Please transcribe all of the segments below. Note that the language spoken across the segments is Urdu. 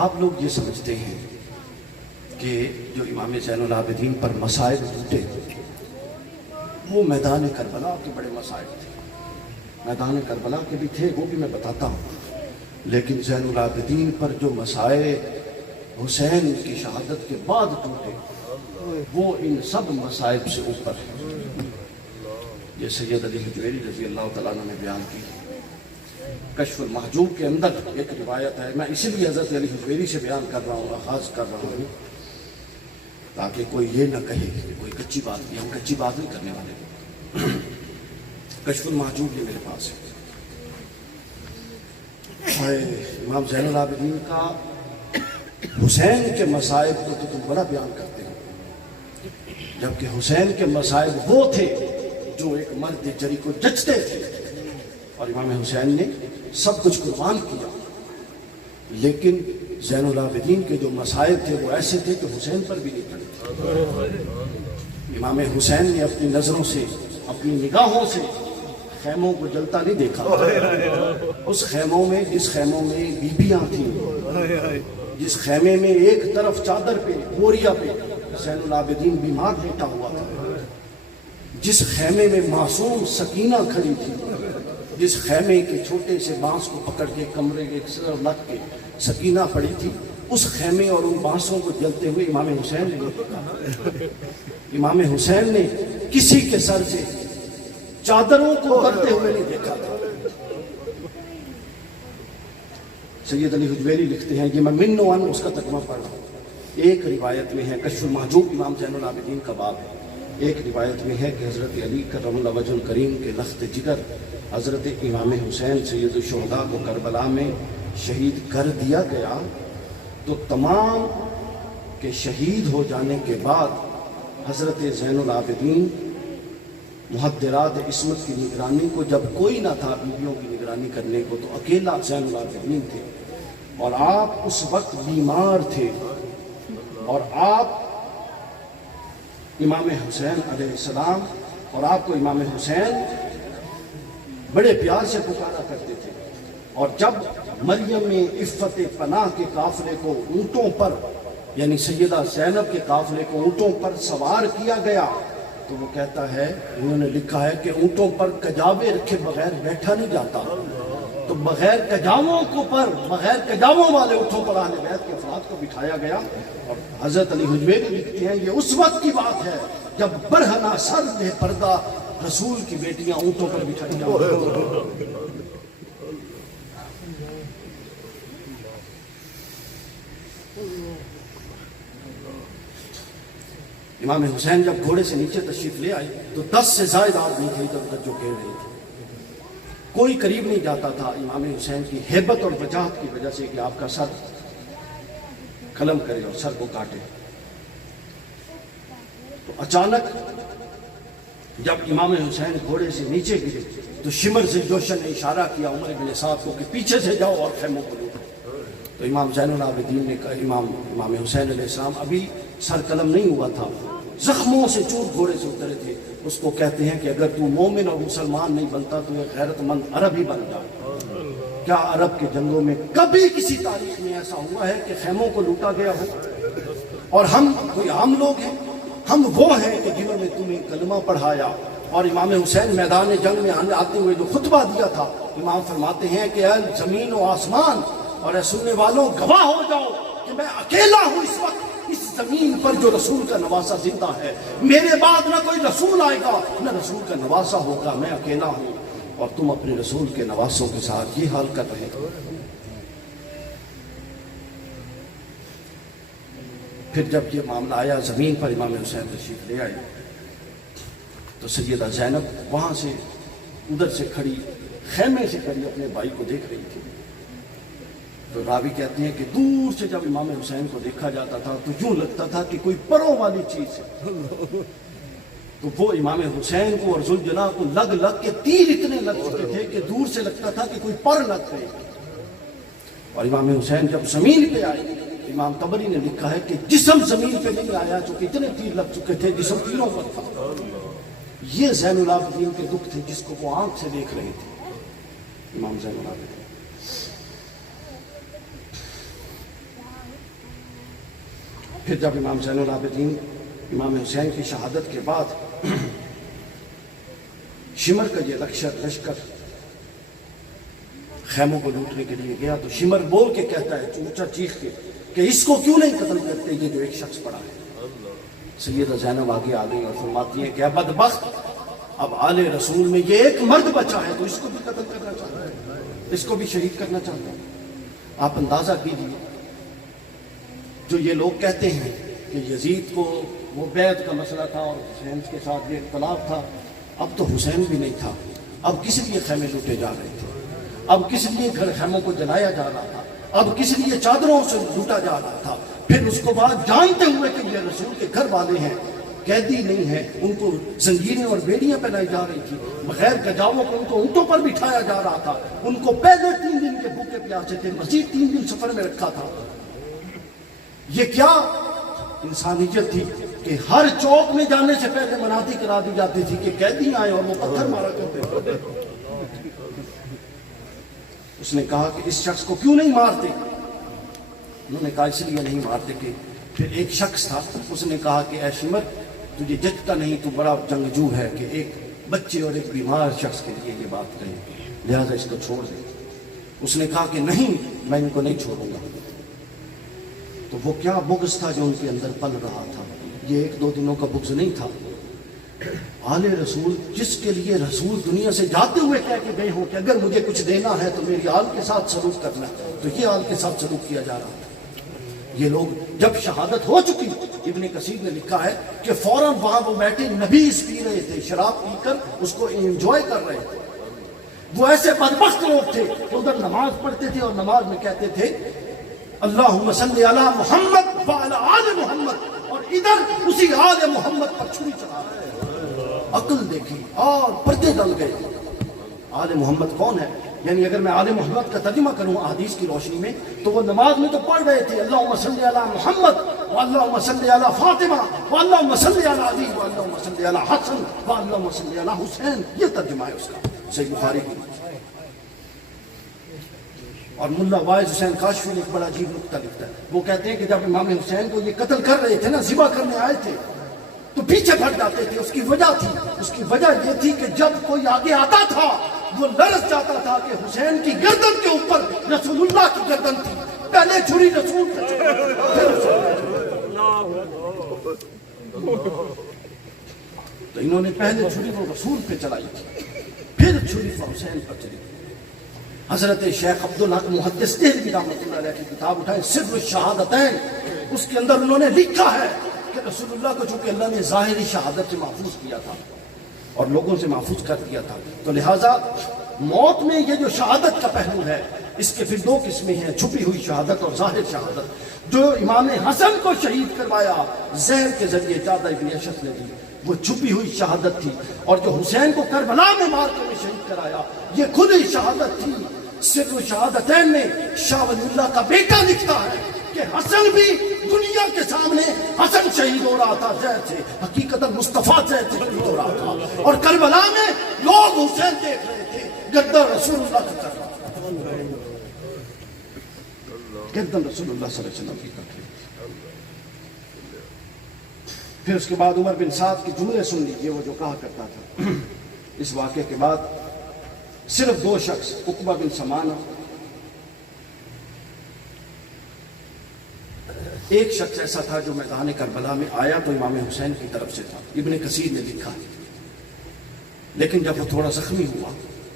آپ لوگ یہ سمجھتے ہیں کہ جو امام زین العابدین پر مصائب ٹوٹے وہ میدان کربلا کے بڑے مصائب تھے. میدان کربلا کے بھی تھے، وہ بھی میں بتاتا ہوں، لیکن زین العابدین پر جو مصائب حسین کی شہادت کے بعد ٹوٹے وہ ان سب مصائب سے اوپر ہے. یہ سید علی حجویری رضی اللہ تعالیٰ عنہ نے بیان کی. کشف المحجوب کے اندر ایک روایت ہے، میں اسی لیے حضرت علی حجویری سے بیان کر رہا ہوں، آغاز کر رہا ہوں تاکہ کوئی یہ نہ کہے کہ کوئی کچی بات نہیں، ہم کچی بات نہیں کرنے والے. کشف المحجوب یہ میرے پاس ہے. امام زین العابدین کا حسین کے مصائب کو تو تم بڑا بیان کرتے ہو، جبکہ حسین کے مصائب وہ تھے جو ایک مرد جری کو جچتے تھے، اور امام حسین نے سب کچھ قربان کیا. لیکن زین العابدین کے جو مصائب تھے وہ ایسے تھے کہ حسین پر بھی نہیں پڑے. امام حسین نے اپنی نظروں سے، اپنی نگاہوں سے خیموں کو جلتا نہیں دیکھا. اس خیموں میں، جس خیموں میں بیبیاں تھیں، جس خیمے میں ایک طرف چادر پہ، بوریا پہ زین العابدین بیمار لیٹا ہوا تھا، جس خیمے میں معصوم سکینہ کھڑی تھی، جس خیمے کے چھوٹے سے بانس کو پکڑ کے کمرے کے طرف لگ کے سکینہ پڑی تھی، اس خیمے اور ان بانسوں کو جلتے ہوئے امام حسین نے دیکھا. امام حسین نے کسی کے سر سے چادروں کو برتے ہوئے نہیں دیکھا تھا. سید علی حجویری لکھتے ہیں، یہ میں من و ان اس کا ترجمہ پڑھ رہا ہوں. ایک روایت میں ہے، کشف المحجوب امام زین العابدین کا باب ہے. ایک روایت میں ہے کہ حضرت علی کرم اللہ وجہ الکریم کے لخت جگر حضرت امام حسین سید الشہداء کو کربلا میں شہید کر دیا گیا، تو تمام کے شہید ہو جانے کے بعد حضرت زین العابدین محدرات عصمت کی نگرانی کو، جب کوئی نہ تھا بیویوں کی نگرانی کرنے کو، تو اکیلا زین العابدین تھے، اور آپ اس وقت بیمار تھے، اور آپ امام حسین علیہ السلام، اور آپ کو امام حسین بڑے پیار سے پکارا کرتے تھے. اور جب مریم عفت پناہ کے قافلے کو اونٹوں پر، یعنی سیدہ زینب کے قافلے کو اونٹوں پر سوار کیا گیا، تو وہ کہتا ہے، انہوں نے لکھا ہے کہ اونٹوں پر کجاوے رکھے بغیر بیٹھا نہیں جاتا، تو بغیر کجاووں والے اونٹوں پر اہل بیت کے افراد کو بٹھایا گیا. اور حضرت علی حجویری لکھتے ہیں، یہ اس وقت کی بات ہے جب برہنہ سر بے پردہ رسول کی بیٹیاں اونٹوں پر بٹھائی جاتی. امام حسین جب گھوڑے سے نیچے تشریف لے آئے تو 10 سے زائد آدمی تھے ادھر ادھر جو گھیر رہے تھے. کوئی قریب نہیں جاتا تھا امام حسین کی ہیبت اور وجاہت کی وجہ سے کہ آپ کا سر قلم کرے اور سر کو کاٹے. تو اچانک جب امام حسین گھوڑے سے نیچے گرے تو شمر سے جوشن نے اشارہ کیا عمر بن سعد کو کہ پیچھے سے جاؤ اور خیموں کو لوٹو. تو امام زین العابدین نے کہا، امام حسین علیہ السلام ابھی سر قلم نہیں ہوا تھا، زخموں سے چور گھوڑے سے اترے تھے. اس کو کہتے ہیں کہ اگر تو مومن اور مسلمان نہیں بنتا تو ایک غیرت مند عرب ہی بن جا. کیا عرب کے جنگوں میں کبھی کسی تاریخ میں ایسا ہوا ہے کہ خیموں کو لوٹا گیا ہو؟ اور ہم کوئی عام لوگ ہیں؟ ہم وہ ہیں کہ جنہوں نے تمہیں کلمہ پڑھایا. اور امام حسین میدان جنگ میں آتے ہوئے جو خطبہ دیا تھا، امام فرماتے ہیں کہ اے زمین و آسمان اور اے سننے والوں گواہ ہو جاؤ کہ میں اکیلا ہوں اس وقت اس زمین پر جو رسول کا نواسا زندہ ہے. میرے بعد نہ کوئی رسول آئے گا نہ رسول کا نواسا ہوگا، میں اکیلا ہوں، اور تم اپنے رسول کے نواسوں کے ساتھ یہ حال کر رہے ہو. پھر جب یہ معاملہ آیا زمین پر امام حسین تشریف لے آئے تو سیدہ زینب وہاں سے ادھر سے کھڑی، خیمے سے کھڑی اپنے بھائی کو دیکھ رہی تھی. تو راوی کہتے ہیں کہ دور سے جب امام حسین کو دیکھا جاتا تھا تو یوں لگتا تھا کہ کوئی پروں والی چیز ہے. تو وہ امام حسین کو اور ذوالجناح کو لگ کے تیر اتنے لگ چکے تھے کہ دور سے لگتا تھا کہ کوئی پر لگ گئے. اور امام حسین جب زمین پہ آئے، امام طبری نے لکھا ہے کہ جسم زمین پہ نہیں آیا چونکہ اتنے تیر لگ چکے تھے، جسم تیروں پر تھا. یہ زین العابدین کے دکھ تھے جس کو وہ آنکھ سے دیکھ رہے تھے امام زین العابدین. پھر جب امام زین العابدین امام حسین کی شہادت کے بعد شمر کا یہ لشکر خیموں کو لوٹنے کے لیے گیا تو شمر بول کے کہتا ہے اونچا چیخ کے کہ اس کو کیوں نہیں قتل کرتے یہ جو ایک شخص پڑا ہے. سیدہ زینب آگے آ گئی اور فرماتی ہیں کہ بدبخت اب آل رسول میں یہ ایک مرد بچا ہے تو اس کو بھی قتل کرنا چاہتا ہے, اس کو بھی شہید کرنا چاہتا ہے. آپ اندازہ کیجیے جو یہ لوگ کہتے ہیں کہ یزید کو وہ بیعت کا مسئلہ تھا اور حسین کے ساتھ یہ اختلاف تھا, اب تو حسین بھی نہیں تھا, اب کس لیے خیمے لوٹے جا رہے تھے, اب کس لیے گھر خیموں کو جلایا جا رہا تھا, اب کس لیے چادروں سے لوٹا جا رہا تھا. پھر اس کو بعد جانتے ہوئے کہ یہ رسول کے گھر والے ہیں, قیدی نہیں ہیں, ان کو زنجیریں اور بیڑیاں پہنائی جا رہی تھی, بغیر گجاووں کو ان کو اونٹوں پر بٹھایا جا رہا تھا, ان کو پہلے 3 دن کے بھوکے پیاسے تھے, مزید 3 دن سفر میں رکھا تھا. یہ کیا انسانیت تھی کہ ہر چوک میں جانے سے پہلے مناتی کرا دی جاتی تھی کہ قیدی آئے اور وہ پتھر مارا کرتے تھے. اس نے کہا کہ اس شخص کو کیوں نہیں مارتے؟ انہوں نے کہا اس لیے نہیں مارتے کہ پھر ایک شخص تھا, اس نے کہا کہ اے شمر تجھے جچتا نہیں, تو بڑا جنگجو ہے کہ ایک بچے اور ایک بیمار شخص کے لیے یہ بات کہے, لہذا اس کو چھوڑ دے. اس نے کہا کہ نہیں میں ان کو نہیں چھوڑوں گا. تو وہ کیا بغض تھا جو ان کے اندر پل رہا تھا, یہ 1-2 دنوں کا بغض نہیں تھا. آل رسول جس کے لیے رسول دنیا سے جاتے ہوئے کہہ کے گئے ہوں کہ اگر مجھے کچھ دینا ہے تو میری آل کے ساتھ سلوک کرنا, تو یہ آل کے ساتھ سلوک کیا جا رہا تھا. یہ لوگ جب شہادت ہو چکی, ابن کثیر نے لکھا ہے کہ فوراً وہاں وہ بیٹھے نبیذ پی رہے تھے, شراب پی کر اس کو انجوائے کر رہے تھے. وہ ایسے بدبخت لوگ تھے کہ ادھر نماز پڑھتے تھے اور نماز میں کہتے تھے اللہم صلی علی محمد وعلی آل محمد, اور ادھر اسی آل محمد پر چھری چلا رہے ہیں. عقل دیکھی اور پردے ڈل گئے. آل محمد کون ہے؟ یعنی اگر میں آل محمد کا ترجمہ کروں احادیث کی روشنی میں تو وہ نماز میں تو پڑھ رہے تھے اللہم صلی علی محمد واللہم صلی علی فاطمہ واللہم صلی علی علی واللہم صلی علی حسن واللہم صلی علی حسین, یہ ترجمہ ہے اس کا صحیح بخاری کی. اور ملا واعظ حسین کاشفی نے ایک بڑا عجیب نکتہ لکھتا ہے. وہ کہتے ہیں کہ جب امام حسین کو یہ قتل کر رہے تھے نا, ذبح کرنے آئے تھے, تو پیچھے پھٹ جاتے تھے. اس کی وجہ تھی, اس کی وجہ یہ تھی کہ جب کوئی آگے آتا تھا وہ لرز جاتا تھا کہ حسین کی گردن کے اوپر رسول اللہ کی گردن تھی, پہلے چھری رسول پہ تو انہوں نے پہلے چھری وہ رسول پہ چلائی تھی, پھر چھری حسین پر چلی. حضرت شیخ عبدالحق محدث دہلوی رحمۃ اللہ علیہ کی کتاب اٹھائیں سر الشہادتین, اس کے اندر انہوں نے لکھا ہے کہ رسول اللہ کو چونکہ اللہ نے ظاہری شہادت سے محفوظ کیا تھا اور لوگوں سے محفوظ کر دیا تھا, تو لہٰذا موت میں یہ جو شہادت کا پہلو ہے اس کے پھر 2 قسمیں ہیں, چھپی ہوئی شہادت اور ظاہر شہادت. جو امام حسن کو شہید کروایا زہر کے ذریعے جادہ ابن اشعث نے دی, وہ چھپی ہوئی شہادت تھی, اور جو حسین کو کربلا میں مار کر شہید کرایا یہ خود ہی شہادت تھی. سر الشہادتین میں شاہ ولی اللہ کا بیٹا لکھتا ہے کہ حسن بھی دنیا کے سامنے حسن شہید ہو رہا تھا زہر سے, حقیقت مصطفیٰ زہر سے شہید ہو رہا تھا, اور کربلا میں لوگ حسین دیکھ رہے تھے گردن رسول اللہ کی کر رہا تھا, گردن رسول اللہ صلی اللہ علیہ وسلم کی کر رہی تھی. پھر اس کے بعد عمر بن سعد کے جملے سن لیجیے, وہ جو کہا کرتا تھا. اس واقعے کے بعد صرف 2 شخص, عقبہ بن سمانہ, ایک شخص ایسا تھا جو میدان کربلا میں آیا تو امام حسین کی طرف سے تھا, ابن کثیر نے لکھا ہے. لیکن جب وہ تھوڑا زخمی ہوا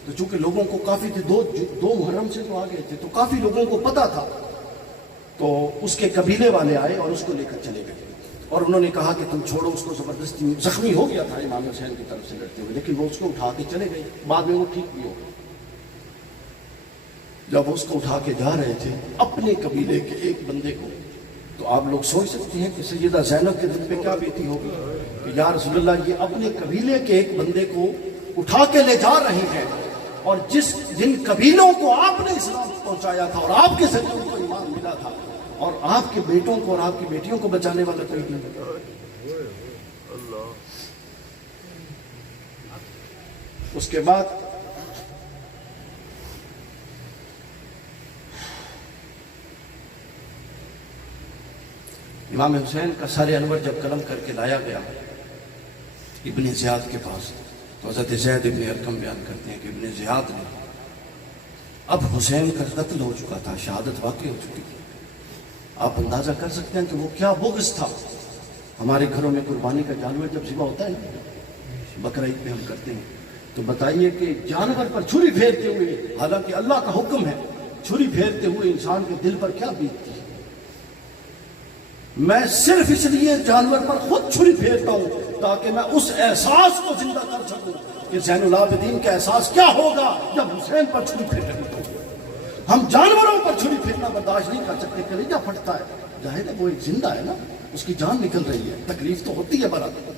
تو چونکہ لوگوں کو کافی تھے, 2 محرم سے جو آ گئے تھے تو کافی لوگوں کو پتا تھا, تو اس کے قبیلے والے آئے اور اس کو لے کر چلے گئے اور انہوں نے کہا کہ تم چھوڑو اس کو, زبردستی زخمی ہو گیا تھا امام حسین کی طرف سے لڑتے ہوئے, لیکن وہ اس کو اٹھا کے چلے گئے, بعد میں وہ ٹھیک بھی ہو گیا. جب اس کو اٹھا کے جا رہے تھے اپنے قبیلے کے ایک بندے کو, تو آپ لوگ سوچ سکتے ہیں کہ سیدہ زینب کے دل پہ کیا بیتی ہوگی کہ یا رسول اللہ یہ اپنے قبیلے کے ایک بندے کو اٹھا کے لے جا رہے ہیں, اور جن قبیلوں کو آپ نے اسلام پہنچایا تھا اور آپ کے ذریعے ان کو ایمان ملا تھا, اور آپ کے بیٹوں کو اور آپ کی بیٹیوں کو بچانے والا کوئی نہیں. اس کے بعد امام حسین کا سر انور جب قلم کر کے لایا گیا ابن زیاد کے پاس، تو حضرت زید ابن ارقم بیان کرتے ہیں کہ ابن زیاد نے، اب حسین کا قتل ہو چکا تھا، شہادت واقع ہو چکی تھی، آپ اندازہ کر سکتے ہیں کہ وہ کیا بغض تھا۔ ہمارے گھروں میں قربانی کا جانور جب ذبح ہوتا ہے نا، بقرہ عید پہ ہم کرتے ہیں، تو بتائیے کہ جانور پر چھری پھیرتے ہوئے، حالانکہ اللہ کا حکم ہے، چھری پھیرتے ہوئے انسان کے دل پر کیا بیتتی ہے۔ میں صرف اس لیے جانور پر خود چھری پھیرتا ہوں تاکہ میں اس احساس کو زندہ کر سکوں کہ زین العابدین کا احساس کیا ہوگا جب حسین پر چھری پھیرتے ہیں۔ ہم جانوروں پر چھری پھیرنا برداشت نہیں کر سکتے، کلیجہ پھٹتا ہے، ظاہر ہے وہ ایک زندہ ہے نا، اس کی جان نکل رہی ہے، تکلیف تو ہوتی ہے برابر۔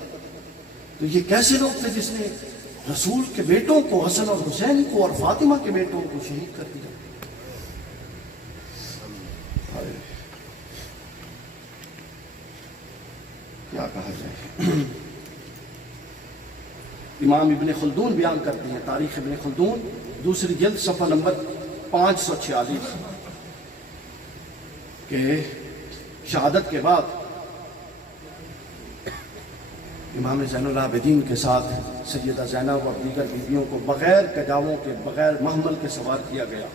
تو یہ کیسے لوگ تھے جس نے رسول کے بیٹوں کو، حسن اور حسین کو اور فاطمہ کے بیٹوں کو شہید کر دیا۔ کیا کہا جائے۔ امام ابن خلدون بیان کرتے ہیں، تاریخ ابن خلدون دوسری جلد صفحہ نمبر 546 کہ شہادت کے بعد امام زین العابدین کے ساتھ سیدہ زینب اور دیگر بیویوں کو بغیر کجاووں کے، بغیر محمل کے سوار کیا گیا،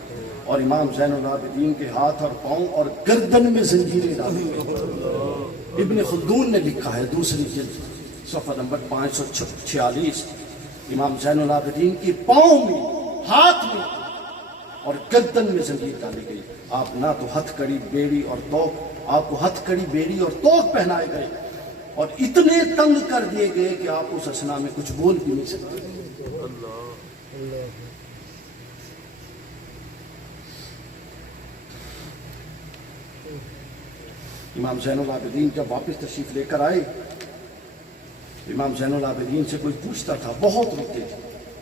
اور امام زین العابدین کے ہاتھ اور پاؤں اور گردن میں زنجیریں ڈالی گئی۔ ابن خلدون نے لکھا ہے دوسری جلد صفحہ نمبر 546، امام زین العابدین کی پاؤں میں، ہاتھ میں اور گردن میں زنجیر ڈالی گئی۔ آپ نہ تو ہتھ کڑی، بیڑی اور توق، آپ کو ہتھ کڑی، بیڑی اور توق پہنائے گئے، اور اتنے تنگ کر دیے گئے کہ آپ اس اثنا میں کچھ بول بھی نہیں سکتے۔ امام زین العابدین جب واپس تشریف لے کر آئے، امام زین العابدین سے کوئی پوچھتا تھا، بہت روتے تھے۔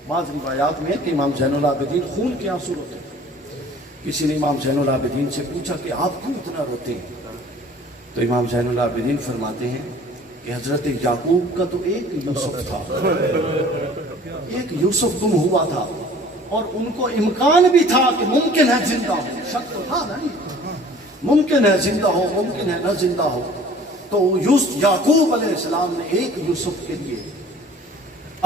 بعض روایات میں ہے کہ امام زین العابدین خون کے آنسو روتے تھے۔ کسی نے امام زین العابدین سے پوچھا کہ آپ کیوں اتنا روتے ہیں؟ تو امام زین العابدین فرماتے ہیں کہ حضرت یعقوب کا تو ایک یوسف تھا، ایک یوسف گم ہوا تھا، اور ان کو امکان بھی تھا کہ ممکن ہے زندہ ہو، شک تو تھا نہیں، ممکن ہے زندہ ہو، ممکن ہے نہ زندہ ہو۔ تو یعقوب علیہ السلام نے ایک یوسف کے لیے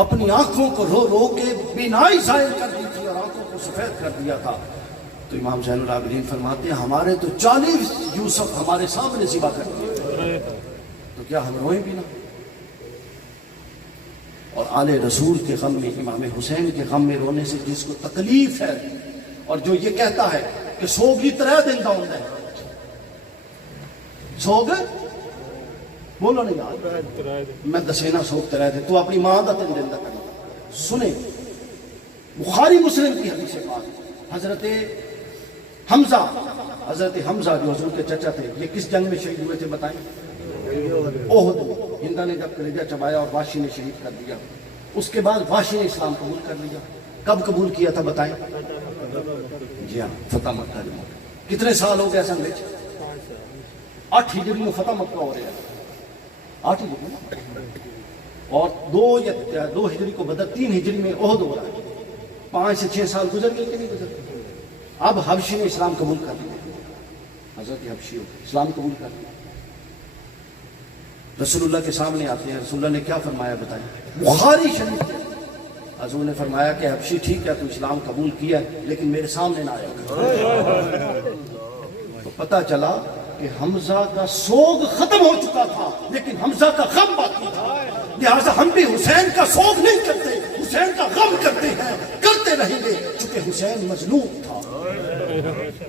اپنی آنکھوں کو رو رو کے بینائی زائل کر دی تھی اور آنکھوں کو سفید کر دیا تھا۔ تو امام زین العابدین فرماتے ہیں ہمارے تو 40 یوسف ہمارے سامنے ذبح کر دیے، تو کیا ہم روئیں بھی نہ؟ اور آل رسول کے غم میں، امام حسین کے غم میں رونے سے جس کو تکلیف ہے، اور جو یہ کہتا ہے کہ سوگی ترے دن دا ہوندا ہے، سوگ بولو نہیں یار، میں دسینا سوگ ترے دن، تو اپنی ماں دا تین دن دا کرنا۔ سنیں بخاری مسلم کی حدیث پاک، حضرت حمزہ جو حضور کے چچا تھے، یہ کس جنگ میں شہید ہوئے تھے بتائیں؟ احد میں۔ ہندا نے جب کلیجہ چبایا اور واشی نے شہید کر دیا، اس کے بعد واشی نے اسلام قبول کر لیا۔ کب قبول کیا تھا بتائیں؟ جی ہاں، فتح مکہ میں۔ کتنے سال ہو گئے سن وچ؟ 8 ہجری میں فتح مکہ ہو رہا ہے، 8 ہجری میں، اور 2 ہجری کو بدر، 3 ہجری میں احد ہو رہا ہے۔ 5 سے 6 سال گزر گئے کہ نہیں گزر گئے؟ اب حبشی نے اسلام قبول کر لیا، حضرت حبشی اسلام قبول کر لیا، رسول اللہ کے سامنے آتے ہیں، رسول اللہ نے کیا فرمایا بتائیں؟ بخاری شریف کے حضور نے فرمایا کہ حبشی ٹھیک ہے تو اسلام قبول کیا لیکن میرے سامنے نہ آیا۔ تو پتہ چلا کہ حمزہ کا سوگ ختم ہو چکا تھا لیکن حمزہ کا غم باقی تھا، لہٰذا ہم بھی حسین کا سوگ نہیں کرتے، حسین کا غم کرتے ہیں، کرتے رہیں گے، چونکہ حسین مظلوم تھا۔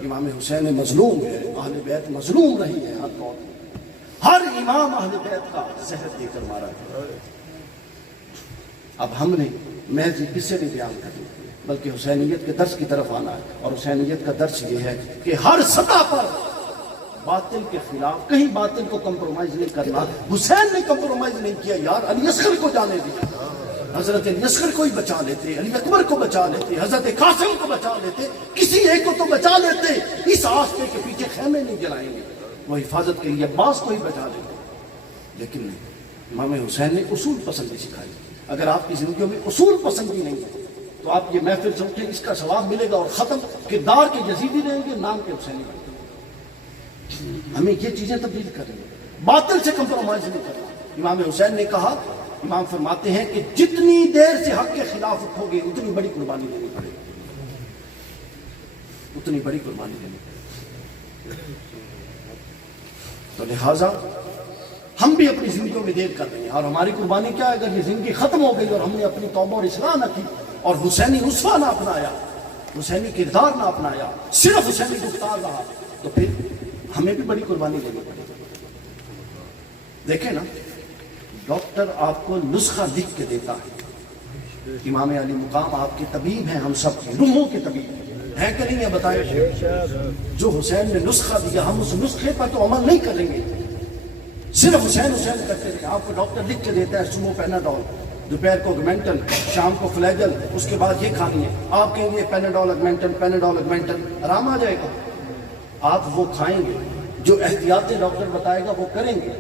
امام حسین مظلوم ہے، اہل بیت مظلوم رہی ہے، ہر دور میں ہر امام اہل بیت کا زہر دے کر مارا ہے۔ اب ہم نے محض قصے نہیں بیان کرنے بلکہ حسینیت کے درس کی طرف آنا ہے، اور حسینیت کا درس یہ ہے کہ ہر سطح پر باطل کے خلاف، کہیں باطل کو کمپرومائز نہیں کرنا۔ حسین نے کمپرومائز نہیں کیا یار، علی اصغر کو جانے دیا، حضرت علی اصغر کو ہی بچا لیتے، علی اکبر کو بچا لیتے، حضرت قاسم کو بچا لیتے، کسی ایک کو تو بچا لیتے، اس آستے کے پیچھے خیمے نہیں جلائیں گے، وہ حفاظت کے لیے عباس کو ہی بچا لیتے، لیکن نہیں۔ امام حسین نے اصول پسندی سکھائی۔ اگر آپ کی زندگیوں میں اصول پسندی نہیں ہے تو آپ یہ محفل سمجھیں اس کا ثواب ملے گا اور ختم، کردار کے یزیدی رہیں گے، نام کے حسینی رہیں گے۔ ہمیں یہ چیزیں تبدیل کر رہی ہیں۔ باطل سے کمپرومائز نہیں کرنا۔ امام حسین نے کہا، امام فرماتے ہیں کہ جتنی دیر سے حق کے خلاف اٹھو گے اتنی بڑی قربانی دینی پڑے گی، اتنی بڑی قربانی دینی پڑے گی۔ تو لہٰذا ہم بھی اپنی زندگیوں میں دیر کر رہے ہیں، اور ہماری قربانی کیا ہے؟ اگر یہ زندگی ختم ہو گئی اور ہم نے اپنی توبہ اور اصلاح نہ کی اور حسینی اسوہ نہ اپنایا، حسینی کردار نہ اپنایا، صرف حسینی گفتار رہا، تو پھر ہمیں بھی بڑی قربانی دینی پڑے گی۔ دیکھیں نا، ڈاکٹر آپ کو نسخہ لکھ کے دیتا ہے، امام علی مقام آپ کے طبیب ہیں، ہم سب کے روحوں کے طبیب ہیں کہ نہیں ہے؟ بتائیں، جو حسین نے نسخہ دیا ہم اس نسخے پر تو عمل نہیں کریں گے، صرف حسین حسین کرتے رہے۔ آپ کو ڈاکٹر لکھ کے دیتا ہے صبح پیناڈول، دوپہر کو اگمنٹن، شام کو فلیجل، اس کے بعد یہ کھانی ہے، آپ کہیں گے پیناڈول اگمنٹن، پیناڈول اگمنٹن، آرام آ جائے گا۔ آپ وہ کھائیں گے، جو احتیاطی ڈاکٹر بتائے گا وہ کریں گے،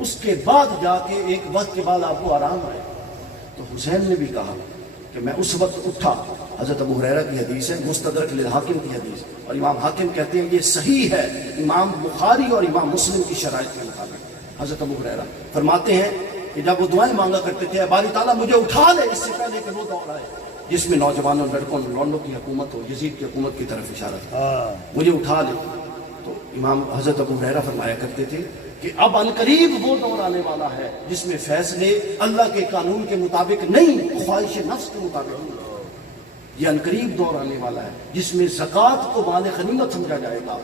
اس کے بعد جا کے ایک وقت کے بعد آپ کو آرام آئے۔ تو حسین نے بھی کہا کہ میں اس وقت اٹھا، حضرت ابو ہریرہ کی حدیث ہے، مستدرک للحاکم کی حدیث، اور امام حاکم کہتے ہیں یہ صحیح ہے امام بخاری اور امام مسلم کی شرائط کے مطابق۔ حضرت ابو ہریرہ فرماتے ہیں کہ جب وہ دعائیں مانگا کرتے تھے، باری تعالیٰ مجھے اٹھا لے، اس سے پہلے کہ وہ دور آئے جس میں نوجوانوں، لڑکوں، لونڈوں کی حکومت ہو، یزید کی حکومت کی طرف اشارہ تھا، مجھے اٹھا لے۔ تو امام حضرت ابو ہریرہ فرمایا کرتے تھے کہ اب عنقریب وہ دور آنے والا ہے جس میں فیصلے اللہ کے قانون کے مطابق نہیں، خواہش نفس کے مطابق نہیں۔ یہ عنقریب دور آنے والا ہے جس میں زکوٰۃ کو مال غنیمت سمجھا جائے گا۔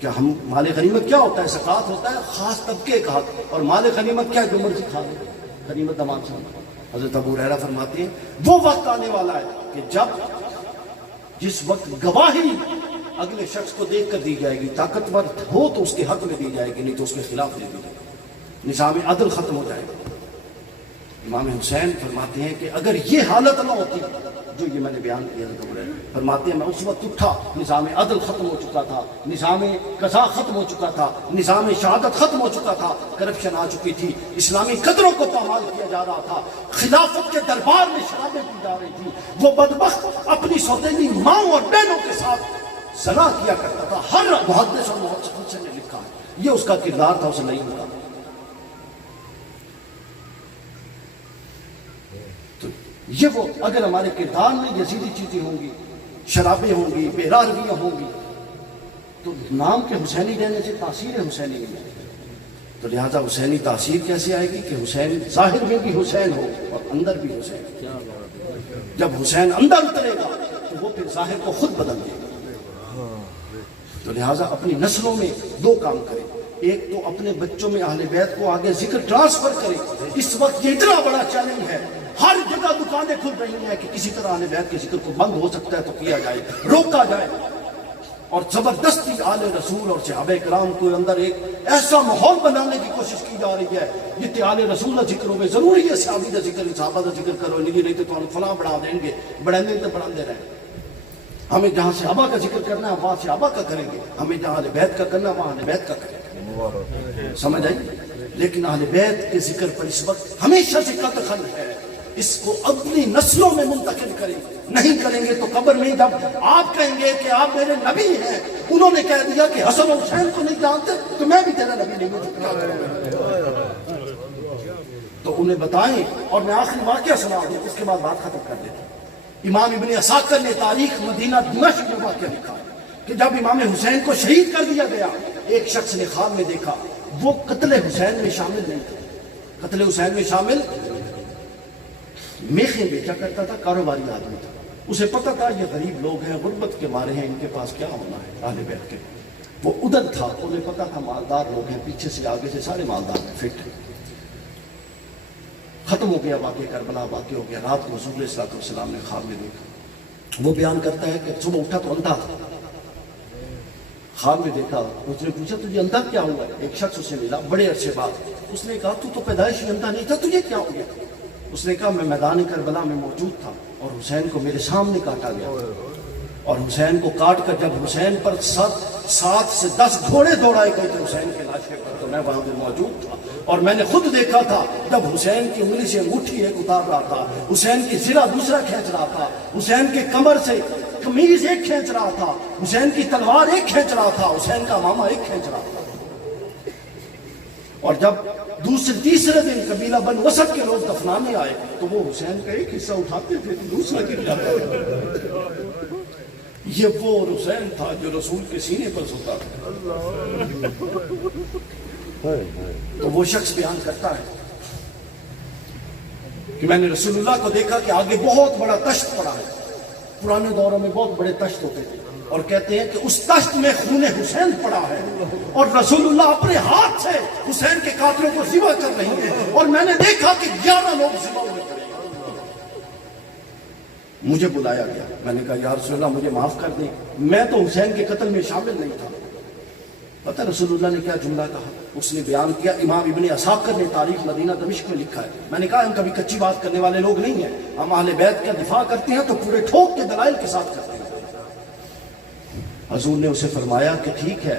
کیا ہم مال غنیمت کیا ہوتا ہے؟ زکوٰۃ ہوتا ہے خاص طبقے کا حق، اور مال غنیمت کیا ہے؟ جو مرضی کھا لے، غنیمت تمام سے۔ حضرت ابو ہریرہ فرماتے ہیں وہ وقت آنے والا ہے کہ جس وقت گواہی اگلے شخص کو دیکھ کر دی جائے گی، طاقتور ہو تو اس کے حق میں دی جائے گی، نہیں تو اس کے خلاف دے دی جائے گی، نظام عدل ختم ہو جائے گا۔ امام حسین فرماتے ہیں کہ اگر یہ حالت نہ ہوتی جو یہ میں نے بیان کیا، فرماتے ہیں میں اس وقت اٹھا، نظام عدل ختم ہو چکا تھا، نظام قضاء ختم ہو چکا تھا، نظام شہادت ختم ہو چکا تھا، کرپشن آ چکی تھی، اسلامی قدروں کو پامال کیا جا رہا تھا، خلافت کے دربار میں شرابیں پی جا رہی تھی، وہ بدبخت اپنی سوتیلی ماں اور بہنوں کے ساتھ زنا کیا کرتا تھا۔ ہر محدث اور محدث نے لکھا ہے یہ اس کا کردار تھا، اسے نہیں لکھا۔ تو یہ وہ اگر ہمارے کردار میں یزیدی چیزیں ہوں گی، شرابیں ہوں گی، بے رارویاں ہوں گی، تو نام کے حسینی رہنے سے تاثیر حسینی نہیں آئے گی۔ تو لہٰذا حسینی تاثیر کیسے آئے گی کہ حسین ظاہر میں بھی حسین ہو اور اندر بھی حسین۔ جب حسین اندر اترے گا تو وہ پھر ظاہر کو خود بدل دے گا۔ تو لہٰذا اپنی نسلوں میں دو کام کریں، ایک تو اپنے بچوں میں اہل بیت کو آگے ذکر ٹرانسفر کریں۔ اس وقت یہ اتنا بڑا چیلنج ہے، ہر جگہ دکانیں کھل رہی ہیں کہ کسی طرح اہل بیت کے ذکر کو بند ہو سکتا ہے تو کیا جائے، روکا جائے، اور زبردستی آل رسول اور صحابہ کرام کو اندر ایک ایسا ماحول بنانے کی کوشش کی جا رہی ہے جتنے آل رسول کا ذکر ہوگا، ضروری ہے صحابی کا ذکر، صحابہ کا ذکر کرو، نہیں تو ہم فلاں بڑھا دیں گے، بڑھانے تو بڑھاتے رہیں۔ ہمیں جہاں صحابہ کا ذکر کرنا ہے وہاں صحابہ کا کریں گے، ہمیں جہاں اہل بیت کا کرنا ہے وہاں اہل بیت کا کریں گے، سمجھ آئی؟ لیکن اہل بیت کے ذکر پر اس وقت ہمیشہ سے قطع خل ہے، اس کو اپنی نسلوں میں منتقل کریں، نہیں کریں گے تو قبر میں جب آپ کہیں گے کہ آپ میرے نبی ہیں، انہوں نے کہہ دیا کہ حسن حسین کو نہیں جانتے تو میں بھی تیرا نبی نہیں ہوں، تو انہیں بتائیں۔ اور میں آخری واقعہ سنا دوں، اس کے بعد بات ختم کر دیتا ہوں۔ امام ابن عساکر نے تاریخ مدینہ دمشق میں واقعہ لکھا کہ جب امام حسین کو شہید کر دیا گیا، ایک شخص نے خواب میں دیکھا وہ قتل حسین میں شامل نہیں تھا، قتل حسین میں شامل، میخیں بیچا کرتا تھا، کاروباری آدمی تھا، اسے پتہ تھا یہ غریب لوگ ہیں، غربت کے مارے ہیں، ان کے پاس کیا ہونا ہے اہل بیت کے۔ وہ ادھر تھا، انہیں پتہ تھا مالدار لوگ ہیں، پیچھے سے آگے سے سارے مالدار ہیں، فٹ ہیں۔ ختم ہو گیا واقعہ، کربلا واقع ہو گیا، رات کو حضور صلی اللہ علیہ وسلم نے خواب میں دیکھا۔ وہ بیان کرتا ہے کہ صبح اٹھا تو اندھا تھا، خواب میں دیکھا، اس نے پوچھا تجھے اندھا کیا ہوا ہے؟ ایک شخص اسے ملا بڑے عرصے بعد، اس نے کہا تو پیدائش میں اندھا نہیں تھا، تجھے کیا ہو گیا؟ اس نے کہا میں میدان کربلا میں موجود تھا اور حسین کو میرے سامنے کاٹا گیا، اور حسین کو کاٹ کر جب حسین پر 7 سے 10 گھوڑے دوڑائے گئے تھے حسین کے لاشے پر، تو میں وہاں پہ موجود تھا، اور میں نے خود دیکھا تھا جب حسین کی انگلی سے انگوٹھی ایک اتار رہا تھا، حسین کی زرہ دوسرا کھینچ رہا تھا، حسین کے کمر سے قمیض ایک کھینچ رہا تھا، حسین کی تلوار ایک کھینچ رہا تھا، حسین کا امامہ ایک کھینچ رہا تھا۔ اور جب تیسرے دن قبیلہ بن وسط کے لوگ دفنانے آئے تو وہ حسین کا ایک حصہ اٹھاتے تھے دوسرا گر جاتا تھا. یہ وہ حسین تھا جو رسول کے سینے پر سوتا تھا. تو وہ شخص بیان کرتا ہے کہ میں نے رسول اللہ کو دیکھا کہ آگے بہت بڑا تشت پڑا ہے. پرانے دوروں میں بہت بڑے تشت ہوتے تھے اور کہتے ہیں کہ اس تشت میں خون حسین پڑا ہے اور رسول اللہ اپنے ہاتھ سے حسین کے قاتلوں کو ذبح کر رہی ہیں اور میں نے دیکھا کہ 11 لوگ ذبح ہوئے پڑے. مجھے بلایا گیا. میں نے کہا یا رسول اللہ مجھے معاف کر دیں, میں تو حسین کے قتل میں شامل نہیں تھا. پتہ رسول اللہ نے کیا جملہ کہا؟ اس نے بیان کیا, امام ابن عساکر نے تاریخ مدینہ دمشق میں لکھا ہے. میں نے کہا ہم کبھی کچی بات کرنے والے لوگ نہیں ہیں, ہم اہل بیت کا دفاع کرتے ہیں تو پورے ٹھوک کے دلائل کے ساتھ کرتے ہیں. حضور نے اسے فرمایا کہ ٹھیک ہے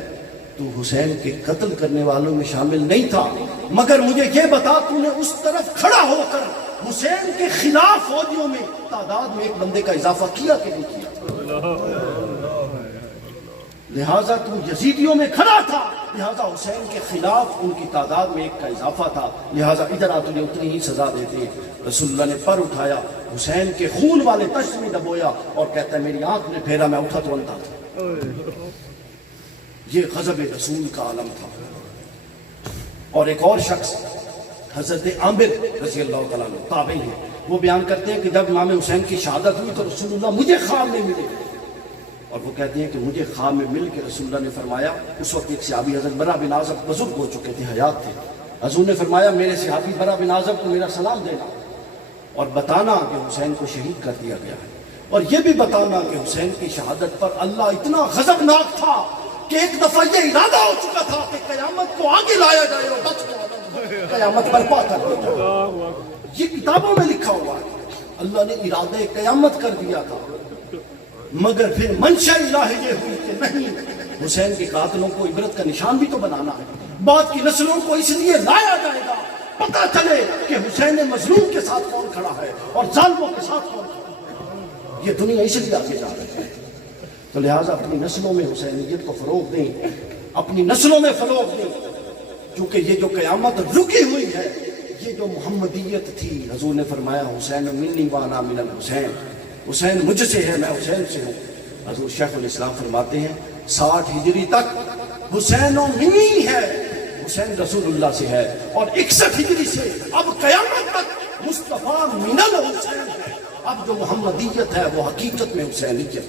تو حسین کے قتل کرنے والوں میں شامل نہیں تھا, مگر مجھے یہ بتا تو نے اس طرف کھڑا ہو کر حسین کے خلاف فوجیوں میں تعداد میں ایک بندے کا اضافہ کیا کہ نہیں کیا؟ لہٰذا تو یزیدیوں میں کھڑا تھا, لہٰذا حسین کے خلاف ان کی تعداد میں ایک کا اضافہ تھا, لہٰذا ادھر آ تجھے اتنی ہی سزا دیتے. رسول اللہ نے پر اٹھایا, حسین کے خون والے تشت میں دبویا اور کہتا ہے میری آنکھ نے پھیرا, میں اٹھا تو انتا تھا. یہ غضب رسول کا عالم تھا. اور ایک اور شخص حضرت عامر رضی اللہ تعالیٰ عنہ تابعی ہے, وہ بیان کرتے ہیں کہ جب امام حسین کی شہادت ہوئی تو رسول اللہ مجھے خواب میں ملے, اور وہ کہتے ہیں کہ مجھے خواب میں مل کے رسول اللہ نے فرمایا, اس وقت ایک صحابی حضرت برا بن عازب بزرگ ہو چکے تھے, حیات تھے. حضور نے فرمایا میرے صحابی برا بن عازب کو میرا سلام دینا اور بتانا کہ حسین کو شہید کر دیا گیا ہے, اور یہ بھی بتانا کہ حسین کی شہادت پر اللہ اتنا غضبناک تھا کہ ایک دفعہ یہ ارادہ ہو چکا تھا کہ قیامت کو آگے لایا جائے اور بچ کو قیامت برپا کر دی جائے. یہ کتابوں میں لکھا ہوا ہے, اللہ نے ارادہ قیامت کر دیا تھا, مگر پھر منشا الہی یہ ہوئی کہ نہیں, حسین کے قاتلوں کو عبرت کا نشان بھی تو بنانا ہے, بعد کی نسلوں کو اس لیے لایا جائے گا پتہ چلے کہ حسین مظلوم کے ساتھ کون کھڑا ہے اور ظالموں کے ساتھ کون کھڑا ہے. یہ دنیا اس لیے آگے جا رہی ہے. تو لہٰذا اپنی نسلوں میں حسینیت کو فروغ دیں, اپنی نسلوں میں فروغ دیں, کیونکہ یہ جو قیامت رکی ہوئی ہے یہ جو محمدیت تھی. حضور نے فرمایا حسین منی وانا من الحسین, حسین مجھ سے ہے میں حسین سے ہوں. حضور شیخ الاسلام فرماتے ہیں 60 ہجری تک حسین و منی ہے, حسین رسول اللہ سے ہے, اور 61 ہجری سے اب قیامت تک مصطفیٰ من الحسین ہے. اب جو محمدیت ہے وہ حقیقت میں حسینیت ہے.